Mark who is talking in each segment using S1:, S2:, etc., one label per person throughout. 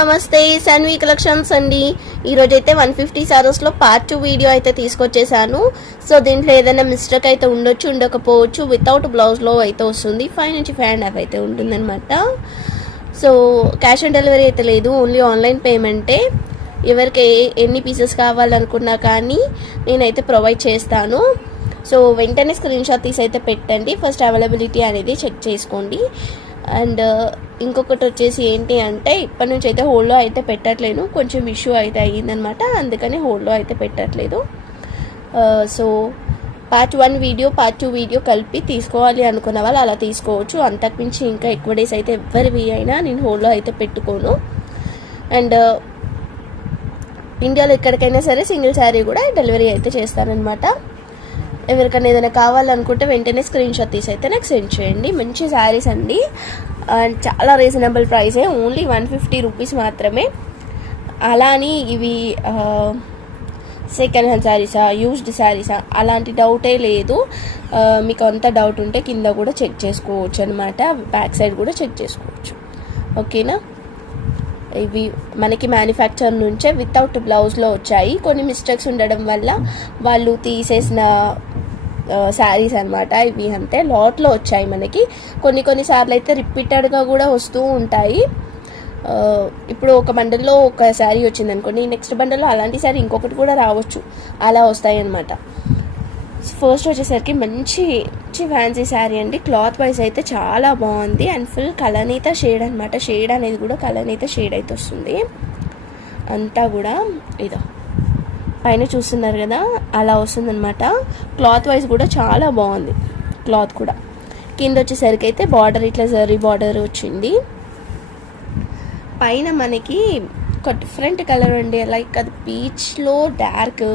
S1: నమస్తే సన్వి కలెక్షన్స్ అండి. ఈరోజు అయితే వన్ ఫిఫ్టీ సారీస్లో పార్ట్ టూ వీడియో అయితే తీసుకొచ్చేసాను. సో దీంట్లో ఏదైనా మిస్టేక్ అయితే ఉండొచ్చు ఉండకపోవచ్చు వితౌట్ బ్లౌజ్లో అయితే వస్తుంది. ఫైవ్ నుంచి ఫైవ్ అండ్ హాఫ్ అయితే ఉంటుందన్నమాట. సో క్యాష్ ఆన్ డెలివరీ అయితే లేదు ఓన్లీ ఆన్లైన్ పేమెంటే ఎవరికి ఎన్ని పీసెస్ కావాలనుకున్నా కానీ నేనైతే ప్రొవైడ్ చేస్తాను. సో వెంటనే స్క్రీన్ షాట్ తీసి అయితే పెట్టండి. ఫస్ట్ అవైలబిలిటీ అనేది చెక్ చేసుకోండి. అండ్ ఇంకొకటి వచ్చేసి ఏంటి అంటే ఇప్పటి నుంచి అయితే హోల్డ్లో అయితే పెట్టట్లేను కొంచెం ఇష్యూ అయితే అయ్యిందనమాట అందుకని హోల్డ్లో అయితే పెట్టట్లేదు. So part one video part two video కలిపి తీసుకోవాలి అనుకున్న వాళ్ళు అలా తీసుకోవచ్చు. అంతకుమించి ఇంకా ఎక్కువ డేస్ అయితే ఎవరివి అయినా నేను హోల్డ్లో అయితే పెట్టుకోను. అండ్ ఇండియాలో ఎక్కడికైనా సరే సింగిల్ శారీ కూడా డెలివరీ అయితే చేస్తానన్నమాట. ఎవరికైనా ఏదైనా కావాలనుకుంటే వెంటనే స్క్రీన్ షాట్ తీసి అయితే నాకు సెండ్ చేయండి. మంచి శారీస్ అండి. అండ్ చాలా రీజనబుల్ ప్రైసే ఓన్లీ వన్ ఫిఫ్టీ రూపీస్ మాత్రమే. అలా అని ఇవి సెకండ్ హ్యాండ్ శారీసా యూజ్డ్ శారీసా అలాంటి డౌటే లేదు. మీకు అంత డౌట్ ఉంటే కింద కూడా చెక్ చేసుకోవచ్చు అనమాట బ్యాక్ సైడ్ కూడా చెక్ చేసుకోవచ్చు. ఓకేనా? ఇవి మనకి మ్యానుఫ్యాక్చర్ నుంచే వితౌట్ బ్లౌజ్లో వచ్చాయి. కొన్ని మిస్టేక్స్ ఉండడం వల్ల వాళ్ళు తీసేసిన శారీస్ అన్నమాట. ఇవి అంతే లాట్లో వచ్చాయి మనకి. కొన్ని కొన్ని సార్లు అయితే రిపీటెడ్గా కూడా వస్తూ ఉంటాయి. ఇప్పుడు ఒక బండల్లో ఒక శారీ వచ్చింది అనుకోండి నెక్స్ట్ బండల్లో అలాంటి శారీ ఇంకొకటి కూడా రావచ్చు. అలా వస్తాయి అనమాట ఫస్ట్ వచ్చేసరికి మంచి మంచి ఫ్యాన్సీ శారీ అండి. క్లాత్ వైజ్ అయితే చాలా బాగుంది. అండ్ ఫుల్ కలనీత షేడ్ అనమాట షేడ్ అనేది కూడా కలనీత షేడ్ అయితే వస్తుంది. అంతా కూడా ఇదో. పైన చూస్తున్నారు కదా అలా వస్తుందన్నమాట. క్లాత్ వైజ్ కూడా చాలా బాగుంది. క్లాత్ కూడా. కింద వచ్చేసరికి అయితే బార్డర్ ఇట్లా జరీ బార్డర్ వచ్చింది. పైన మనకి ఒక డిఫరెంట్ కలర్ అండి లైక్ అది పీచ్లో డార్క్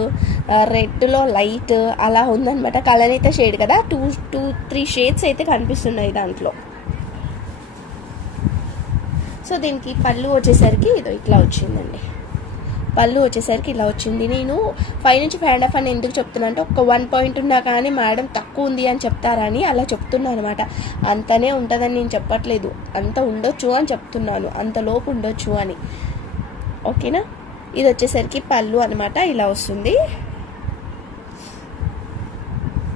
S1: రెడ్లో లైట్ అలా ఉందన్నమాట. కలర్ అయితే షేడ్ కదా. టూ టూ త్రీ షేడ్స్ అయితే కనిపిస్తున్నాయి దాంట్లో. సో దీనికి పళ్ళు వచ్చేసరికి ఇదో ఇట్లా వచ్చిందండి. పళ్ళు వచ్చేసరికి ఇలా వచ్చింది. నేను ఫైవ్ నుంచి ఫైవ్ అండ్ హాఫ్ అని ఎందుకు చెప్తున్నా అంటే ఒక వన్ పాయింట్ ఉన్నా కానీ మేడం తక్కువ ఉంది అని చెప్తారని అలా చెప్తున్నాను అనమాట అంతనే ఉంటుందని నేను చెప్పట్లేదు. అంత ఉండొచ్చు అని చెప్తున్నాను. అంతలోపు ఉండొచ్చు అని. ఓకేనా? ఇది వచ్చేసరికి పళ్ళు అనమాట ఇలా వస్తుంది.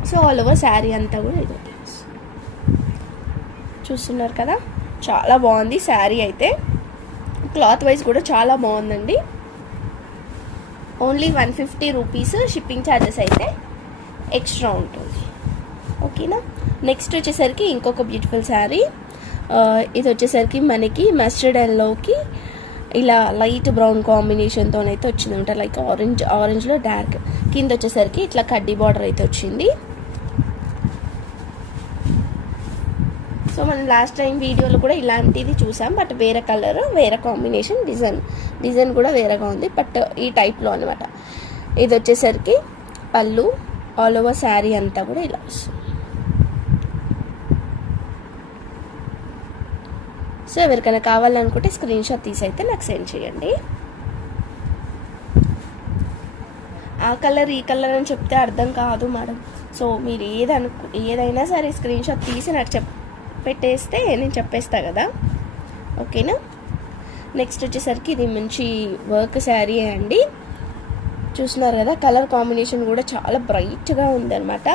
S1: సో ఆల్ ఓవర్ శారీ అంతా కూడా ఇది చూస్తున్నారు కదా? చాలా బాగుంది శారీ అయితే. క్లాత్ వైజ్ కూడా చాలా బాగుందండి. Only one fifty rupees shipping charges అయితే ఎక్స్ట్రా ఉంటుంది. ఓకేనా? నెక్స్ట్ వచ్చేసరికి ఇంకొక బ్యూటిఫుల్ శారీ. ఇది వచ్చేసరికి మనకి మస్టర్డ్ ఎల్లోకి ఇలా లైట్ బ్రౌన్ కాంబినేషన్తో అయితే వచ్చిందన్నమాట లైక్ ఆరెంజ్ ఆరెంజ్లో డార్క్. కింద వచ్చేసరికి ఇట్లా కడ్డీ బార్డర్ అయితే వచ్చింది. సో మనం లాస్ట్ టైం వీడియోలో కూడా ఇలాంటిది చూసాం. బట్ వేరే కలర్ వేరే కాంబినేషన్ డిజైన్ డిజైన్ కూడా వేరేగా ఉంది. బట్ ఈ టైప్లో అనమాట ఇది వచ్చేసరికి పళ్ళు ఆల్ ఓవర్ శారీ అంతా కూడా ఇలా వస్తుంది. సో ఎవరికైనా కావాలనుకుంటే స్క్రీన్ షాట్ తీసి అయితే నాకు సెండ్ చేయండి. ఆ కలర్ ఈ కలర్ అని చెప్తే అర్థం కాదు మేడం సో మీరు ఏదనుకు ఏదైనా సరే స్క్రీన్ షాట్ తీసి నాకు చెప్ పెట్టేస్తే నేను చెప్పేస్తా కదా. ఓకేనా? నెక్స్ట్ వచ్చేసరికి ఇది మంచి వర్క్ శారీ అండి. చూస్తున్నారు కదా కలర్ కాంబినేషన్ కూడా చాలా బ్రైట్గా ఉందన్నమాట.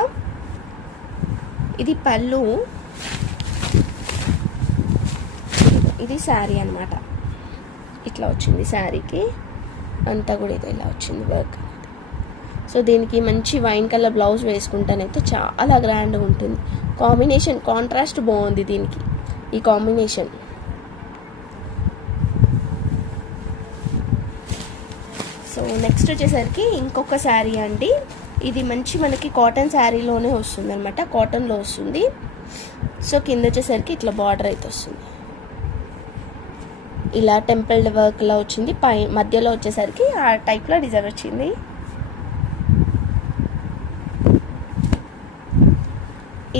S1: ఇది పళ్ళు. ఇది శారీ అన్నమాట. ఇట్లా వచ్చింది శారీకి అంతా కూడా ఇది ఇలా వచ్చింది వర్క్ సో దీనికి మంచి వైన్ కలర్ బ్లౌజ్ వేసుకుంటానైతే చాలా గ్రాండ్గా ఉంటుంది. కాంబినేషన్ కాంట్రాస్ట్ బాగుంది దీనికి. ఈ కాంబినేషన్ సో నెక్స్ట్ వచ్చేసరికి ఇంకొక శారీ అండి. ఇది మంచి మనకి కాటన్ శారీలోనే వస్తుంది అనమాట కాటన్లో వస్తుంది. సో కింద వచ్చేసరికి ఇట్లా బార్డర్ అయితే వస్తుంది. ఇలా టెంపుల్ వర్క్లో వచ్చింది. పై మధ్యలో వచ్చేసరికి ఆ టైప్లో డిజైన్ వచ్చింది.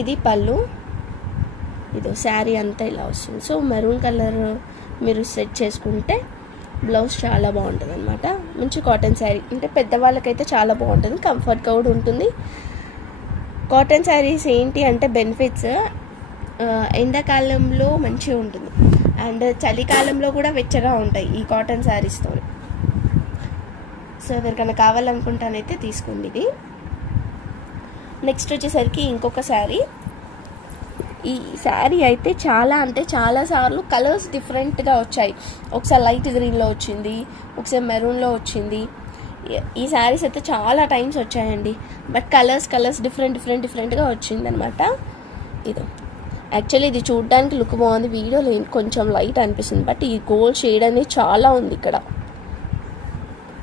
S1: ఇది పళ్ళు. ఇది శారీ అంతా ఇలా వస్తుంది. సో మెరూన్ కలర్ మీరు సెట్ చేసుకుంటే బ్లౌజ్ చాలా బాగుంటుంది అనమాట మంచి కాటన్ శారీ. అంటే పెద్దవాళ్ళకైతే చాలా బాగుంటుంది. కంఫర్ట్గా కూడా ఉంటుంది. కాటన్ శారీస్ ఏంటి అంటే బెనిఫిట్స్ ఎండాకాలంలో మంచిగా ఉంటుంది. అండ్ చలికాలంలో కూడా వెచ్చగా ఉంటాయి ఈ కాటన్ శారీస్తో సో ఎవరికైనా కావాలనుకుంటానైతే తీసుకోండి ఇది. నెక్స్ట్ వచ్చేసరికి ఇంకొక శారీ. ఈ శారీ అయితే చాలా అంటే చాలా సార్లు కలర్స్ డిఫరెంట్గా వచ్చాయి. ఒకసారి లైట్ గ్రీన్లో వచ్చింది ఒకసారి మెరూన్లో వచ్చింది. ఈ- శారీస్ అయితే చాలా టైమ్స్ వచ్చాయండి. But colours colours different different డిఫరెంట్గా వచ్చిందనమాట. ఇది. యాక్చువల్లీ ఇది చూడడానికి లుక్ బాగుంది వీడియోలో కొంచెం లైట్ అనిపిస్తుంది. బట్ ఈ గోల్డ్ షేడ్ అనేది చాలా ఉంది ఇక్కడ.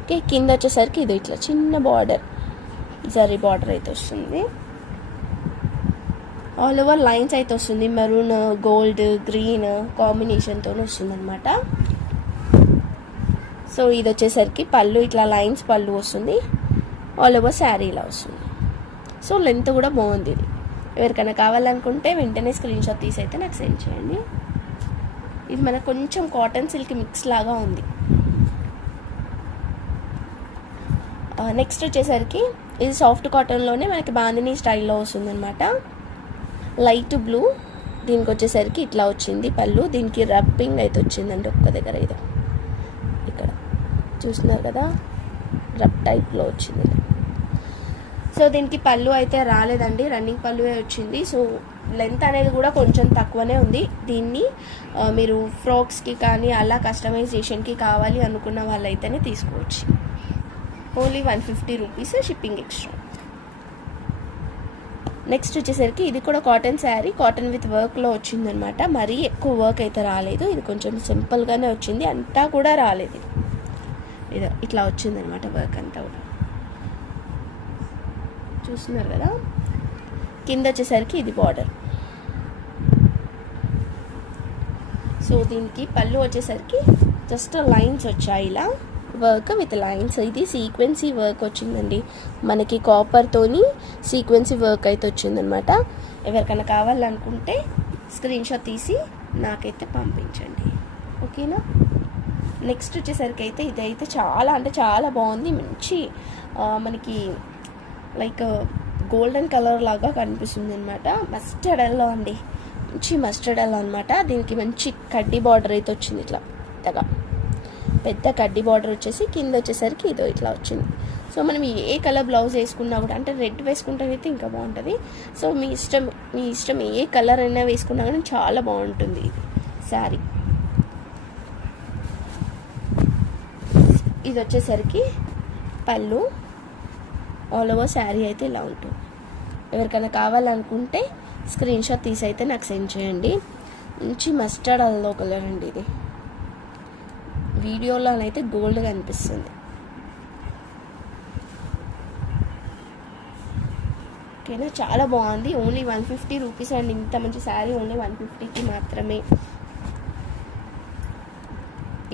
S1: ఓకే కింద వచ్చేసరికి ఇది ఇట్లా చిన్న బార్డర్. జరీ బార్డర్ అయితే వస్తుంది. ఆల్ ఓవర్ లైన్స్ అయితే వస్తుంది. మెరూన్ గోల్డ్ గ్రీన్ కాంబినేషన్తో వస్తుంది అనమాట సో ఇది వచ్చేసరికి పళ్ళు ఇట్లా లైన్స్ పళ్ళు వస్తుంది. ఆల్ ఓవర్ శారీ ఇలా వస్తుంది. సో లెంత్ కూడా బాగుంది ఇది. ఎవరికైనా కావాలనుకుంటే వెంటనే స్క్రీన్ షాట్ తీసి అయితే నాకు సెండ్ చేయండి. ఇది మనకు కొంచెం కాటన్ సిల్క్ మిక్స్ లాగా ఉంది. Uh, నెక్స్ట్ వచ్చేసరికి ఇది సాఫ్ట్ కాటన్లోనే మనకి బాందినీ స్టైల్లో వస్తుందన్నమాట. లైట్ బ్లూ దీనికి వచ్చేసరికి ఇట్లా వచ్చింది పళ్ళు. దీనికి రబ్బింగ్ అయితే వచ్చిందండి ఒక్క దగ్గర ఇది. ఇక్కడ. చూస్తున్నారు కదా? రబ్ టైప్లో వచ్చింది. సో దీనికి పళ్ళు అయితే రాలేదండి. రన్నింగ్ పళ్ళువే వచ్చింది. సో లెంత్ అనేది కూడా కొంచెం తక్కువనే ఉంది. దీన్ని మీరు ఫ్రాక్స్కి కానీ అలా కస్టమైజేషన్కి కావాలి అనుకున్న వాళ్ళైతేనే తీసుకోవచ్చు. Only one fifty rupees shipping extra. Next వచ్చేసరికి ఇది కూడా కాటన్ శారీ కాటన్ విత్ వర్క్లో వచ్చిందనమాట మరీ ఎక్కువ వర్క్ అయితే రాలేదు. ఇది కొంచెం సింపుల్గానే వచ్చింది. అంతా కూడా రాలేదు. ఇది. ఇట్లా వచ్చిందనమాట వర్క్ అంతా కూడా. చూస్తున్నారు కదా? కింద వచ్చేసరికి ఇది బార్డర్. సో దీనికి పళ్ళు వచ్చేసరికి జస్ట్ లైన్స్ వచ్చాయి ఇలా. వర్క్ విత్ లైన్స్ ఇది సీక్వెన్సీ వర్క్ వచ్చిందండి. మనకి కాపర్తోని సీక్వెన్సీ వర్క్ అయితే వచ్చిందనమాట ఎవరికైనా కావాలనుకుంటే స్క్రీన్ షాట్ తీసి నాకైతే పంపించండి. ఓకేనా? నెక్స్ట్ వచ్చేసరికి అయితే ఇదైతే చాలా అంటే చాలా బాగుంది. మంచి మనకి లైక్ గోల్డెన్ కలర్ లాగా కనిపిస్తుంది అనమాట మస్టర్డ్ ఎల్లో అండి. మంచి మస్టర్డ్ ఎల్లో అనమాట దీనికి మంచి కడ్డీ బార్డర్ అయితే వచ్చింది ఇట్లా. పెద్దగా పెద్ద కడ్డీ బార్డర్ వచ్చేసి కింద వచ్చేసరికి ఇదో ఇట్లా వచ్చింది. సో మనం ఏ కలర్ బ్లౌజ్ వేసుకున్నా కూడా అంటే రెడ్ వేసుకుంటే అయితే ఇంకా బాగుంటుంది. సో మీ ఇష్టం మీ ఇష్టం ఏ కలర్ అయినా వేసుకున్నా కానీ చాలా బాగుంటుంది ఇది శారీ. ఇది వచ్చేసరికి పళ్ళు. ఆల్ ఓవర్ శారీ అయితే ఇలా ఉంటుంది. ఎవరికైనా కావాలనుకుంటే స్క్రీన్ షాట్ తీసి అయితే నాకు సెండ్ చేయండి. మంచి మస్టర్డ్ అల్లో కలర్ అండి ఇది. వీడియోలోనైతే గోల్డ్ కనిపిస్తుంది. ఓకేనా? చాలా బాగుంది. Only one fifty rupees and. ఇంత మంచి శారీ ఓన్లీ వన్ ఫిఫ్టీకి మాత్రమే.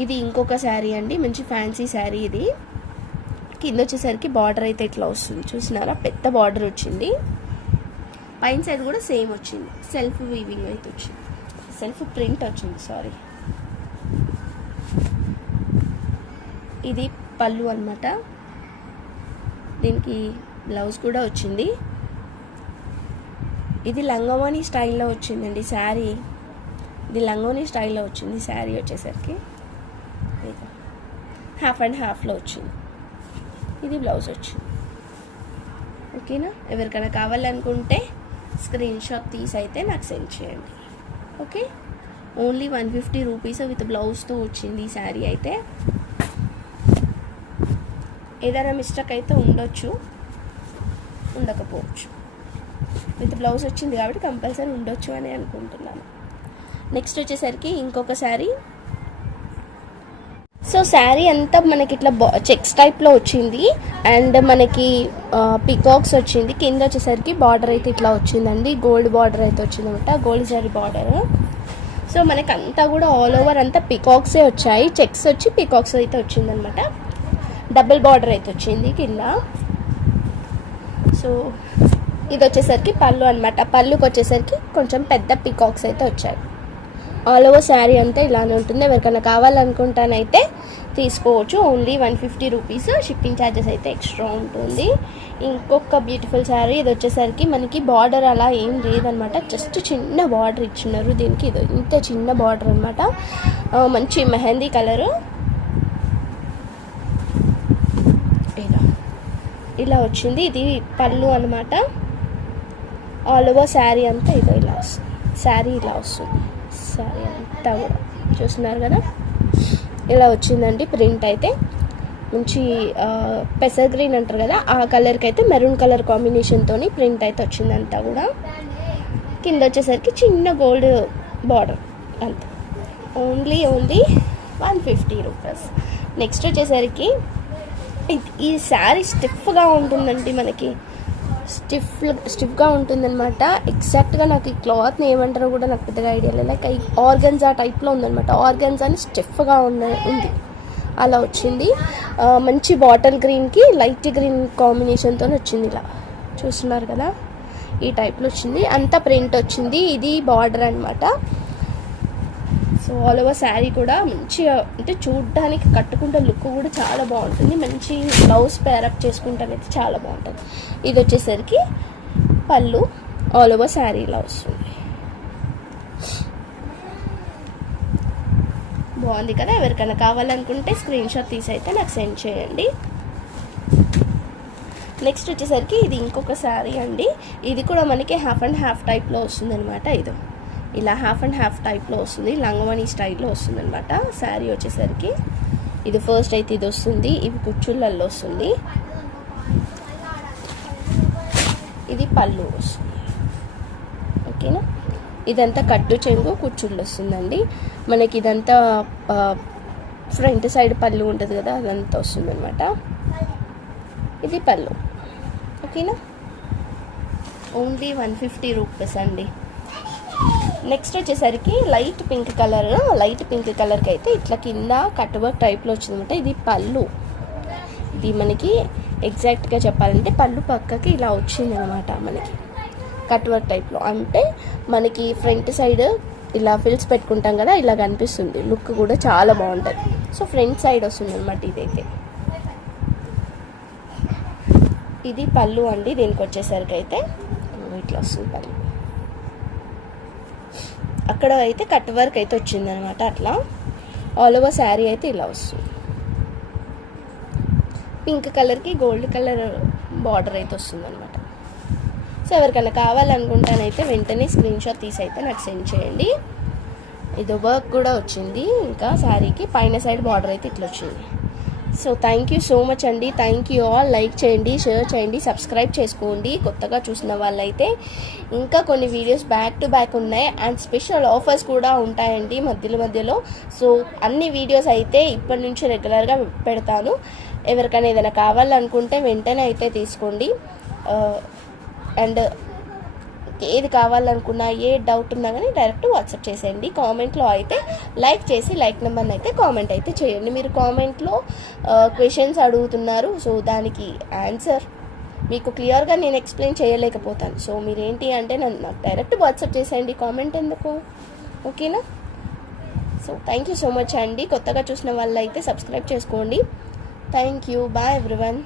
S1: ఇది ఇంకొక శారీ అండి. మంచి ఫ్యాన్సీ శారీ ఇది. కింద వచ్చేసరికి బార్డర్ అయితే ఇట్లా వస్తుంది. చూసినారా? పెద్ద బార్డర్ వచ్చింది. పైన సైడ్ కూడా సేమ్ వచ్చింది. సెల్ఫ్ వీవింగ్ అయితే వచ్చింది. సెల్ఫ్ ప్రింట్ వచ్చింది సారీ. ఇది పళ్ళు అన్నమాట. దీనికి బ్లౌజ్ కూడా వచ్చింది. ఇది లంగవాణి స్టైల్లో వచ్చిందండి శారీ. ఇది లంగోని స్టైల్లో వచ్చింది శారీ వచ్చేసరికి. హాఫ్ అండ్ హాఫ్లో వచ్చింది. ఇది బ్లౌజ్ వచ్చింది. ఓకేనా? ఎవరికైనా కావాలనుకుంటే స్క్రీన్ షాట్ తీసి అయితే నాకు సెండ్ చేయండి. Okay? Only one fifty rupees with బ్లౌజ్తో వచ్చింది ఈ శారీ అయితే. ఏదైనా మిస్టేక్ అయితే ఉండొచ్చు ఉండకపోవచ్చు. విత్ బ్లౌజ్ వచ్చింది కాబట్టి కంపల్సరీ ఉండొచ్చు అని అనుకుంటున్నాను. నెక్స్ట్ వచ్చేసరికి ఇంకొక శారీ. సో శారీ అంతా మనకి ఇట్లా చెక్స్ టైప్లో వచ్చింది. అండ్ మనకి పికాక్స్ వచ్చింది. కింద వచ్చేసరికి బార్డర్ అయితే ఇట్లా వచ్చిందండి. గోల్డ్ బార్డర్ అయితే వచ్చిందన్నమాట. గోల్డ్ జరీ బార్డర్ సో మనకంతా కూడా ఆల్ ఓవర్ అంతా పికాక్సే వచ్చాయి. చెక్స్ వచ్చి పికాక్స్ అయితే వచ్చిందనమాట డబుల్ బార్డర్ అయితే వచ్చింది కింద. సో ఇది వచ్చేసరికి పళ్ళు అనమాట పళ్ళుకి వచ్చేసరికి కొంచెం పెద్ద పికాక్స్ అయితే వచ్చాయి. ఆల్ ఓవర్ శారీ అంతా ఇలానే ఉంటుంది. ఎవరికైనా కావాలనుకుంటానైతే తీసుకోవచ్చు. Only one fifty rupees shipping charges అయితే ఎక్స్ట్రా ఉంటుంది. ఇంకొక బ్యూటిఫుల్ శారీ ఇది వచ్చేసరికి మనకి బార్డర్ అలా ఏం లేదనమాట జస్ట్ చిన్న బార్డర్ ఇచ్చినారు. దీనికి ఇది ఇంత చిన్న బార్డర్ అనమాట మంచి మెహందీ కలరు ఇలా ఇలా వచ్చింది. ఇది పళ్ళు అనమాట ఆల్ ఓవర్ శారీ అంతా ఇదో ఇలా వస్తుంది. శారీ ఇలా వస్తుంది. శారీ అంతా కూడా. చూస్తున్నారు కదా? ఇలా వచ్చిందండి ప్రింట్ అయితే. మంచి పెసర్ గ్రీన్ అంటారు కదా? ఆ కలర్కి అయితే మెరూన్ కలర్ కాంబినేషన్తో ప్రింట్ అయితే వచ్చిందంతా కూడా. కింద వచ్చేసరికి చిన్న గోల్డ్ బార్డర్ అంత. Only only one fifty rupees next వచ్చేసరికి ఈ శారీ స్టిఫ్గా ఉంటుందండి మనకి. స్టిఫ్ స్టిఫ్గా ఉంటుందన్నమాట. ఎగ్జాక్ట్గా నాకు ఈ క్లాత్ని ఏమంటారో కూడా నాకు పెద్దగా ఐడియా లేదు. లైక్ ఈ ఆర్గన్జా టైప్లో ఉందన్నమాట. ఆర్గన్స్ అని స్టిఫ్గా ఉన్న ఉంది. అలా వచ్చింది. మంచి బాటిల్ గ్రీన్కి లైట్ గ్రీన్ కాంబినేషన్తో వచ్చింది ఇలా. చూస్తున్నారు కదా? ఈ టైప్లో వచ్చింది. అంత ప్రింట్ వచ్చింది. ఇది బార్డర్ అనమాట సో ఆల్ ఓవర్ శారీ కూడా మంచిగా అంటే చూడడానికి కట్టుకుంటే లుక్ కూడా చాలా బాగుంటుంది. మంచి బ్లౌజ్ పేరప్ చేసుకుంటానైతే చాలా బాగుంటుంది. ఇది వచ్చేసరికి పళ్ళు ఆల్ ఓవర్ శారీ ఇలా వస్తుంది బాగుంది కదా? ఎవరికైనా కావాలనుకుంటే స్క్రీన్ షాట్ తీసి అయితే నాకు సెండ్ చేయండి. నెక్స్ట్ వచ్చేసరికి ఇది ఇంకొక శారీ అండి. ఇది కూడా మనకి హాఫ్ అండ్ హాఫ్ టైప్లో వస్తుంది అనమాట ఇది. ఇలా హాఫ్ అండ్ హాఫ్ టైప్లో వస్తుంది. లంగమణి స్టైల్లో వస్తుంది అనమాట శారీ వచ్చేసరికి ఇది ఫస్ట్ అయితే ఇది వస్తుంది. ఇవి కుచ్చుళ్ళల్లో వస్తుంది. ఇది పళ్ళు వస్తుంది. ఓకేనా ఇదంతా కట్టు చెంగు కుచ్చుళ్ళు వస్తుందండి. మనకి ఇదంతా ఫ్రంట్ సైడ్ పళ్ళు ఉంటుంది కదా అదంతా వస్తుంది అనమాట ఇది పళ్ళు. ఓకేనా ఓన్లీ వన్ ఫిఫ్టీ రూపీస్ అండి. నెక్స్ట్ వచ్చేసరికి light pink colour light pink కలర్కి అయితే ఇట్లా కింద కట్ వర్క్ టైప్లో వచ్చిందన్నమాట. ఇది పళ్ళు. ఇది మనకి ఎగ్జాక్ట్గా చెప్పాలంటే పళ్ళు పక్కకి ఇలా వచ్చింది అనమాట మనకి కట్ వర్క్ టైప్లో అంటే మనకి ఫ్రంట్ సైడ్ ఇలా ఫిల్స్ పెట్టుకుంటాం కదా ఇలా కనిపిస్తుంది. లుక్ కూడా చాలా బాగుంటుంది. సో ఫ్రంట్ సైడ్ వస్తుంది అనమాట ఇదైతే. ఇది పళ్ళు అండి. దీనికి వచ్చేసరికి అయితే ఇట్లా వస్తుంది పళ్ళు. అక్కడ అయితే కట్ వర్క్ అయితే వచ్చింది అనమాట అట్లా. ఆల్ ఓవర్ శారీ అయితే ఇలా వస్తుంది. పింక్ కలర్కి గోల్డ్ కలర్ బార్డర్ అయితే వస్తుంది అనమాట సో ఎవరికైనా కావాలనుకుంటానైతే వెంటనే స్క్రీన్ షాట్ తీసి అయితే నాకు సెండ్ చేయండి. ఇది వర్క్ కూడా వచ్చింది. ఇంకా శారీకి పైన సైడ్ బార్డర్ అయితే ఇట్లా వచ్చింది. So thank you so much అండి. థ్యాంక్ యూ ఆల్ లైక్ చేయండి షేర్ చేయండి సబ్స్క్రైబ్ చేసుకోండి. కొత్తగా చూసిన వాళ్ళైతే ఇంకా కొన్ని వీడియోస్ బ్యాక్ టు బ్యాక్ ఉన్నాయి. అండ్ స్పెషల్ ఆఫర్స్ కూడా ఉంటాయండి మధ్యలో మధ్యలో. సో అన్ని వీడియోస్ అయితే ఇప్పటి నుంచి రెగ్యులర్గా పెడతాను. ఎవరికైనా ఏదైనా కావాలనుకుంటే వెంటనే అయితే తీసుకోండి. Uh, అండ్ ఏది కావాలనుకున్నా ఏ డౌట్ ఉన్నా కానీ డైరెక్ట్ వాట్సాప్ చేసేయండి. కామెంట్లో అయితే లైక్ చేసి లైక్ నెంబర్ని అయితే కామెంట్ అయితే చేయండి. మీరు కామెంట్లో క్వశ్చన్స్ అడుగుతున్నారు. సో దానికి ఆన్సర్ మీకు క్లియర్గా నేను ఎక్స్ప్లెయిన్ చేయలేకపోతాను. సో మీరు ఏంటి అంటే నన్ను నాకు డైరెక్ట్ వాట్సాప్ చేసేయండి. కామెంట్ ఎందుకు? ఓకేనా so thank you so much అండి. కొత్తగా చూసిన వాళ్ళు అయితే సబ్స్క్రైబ్ చేసుకోండి. Thank you bye everyone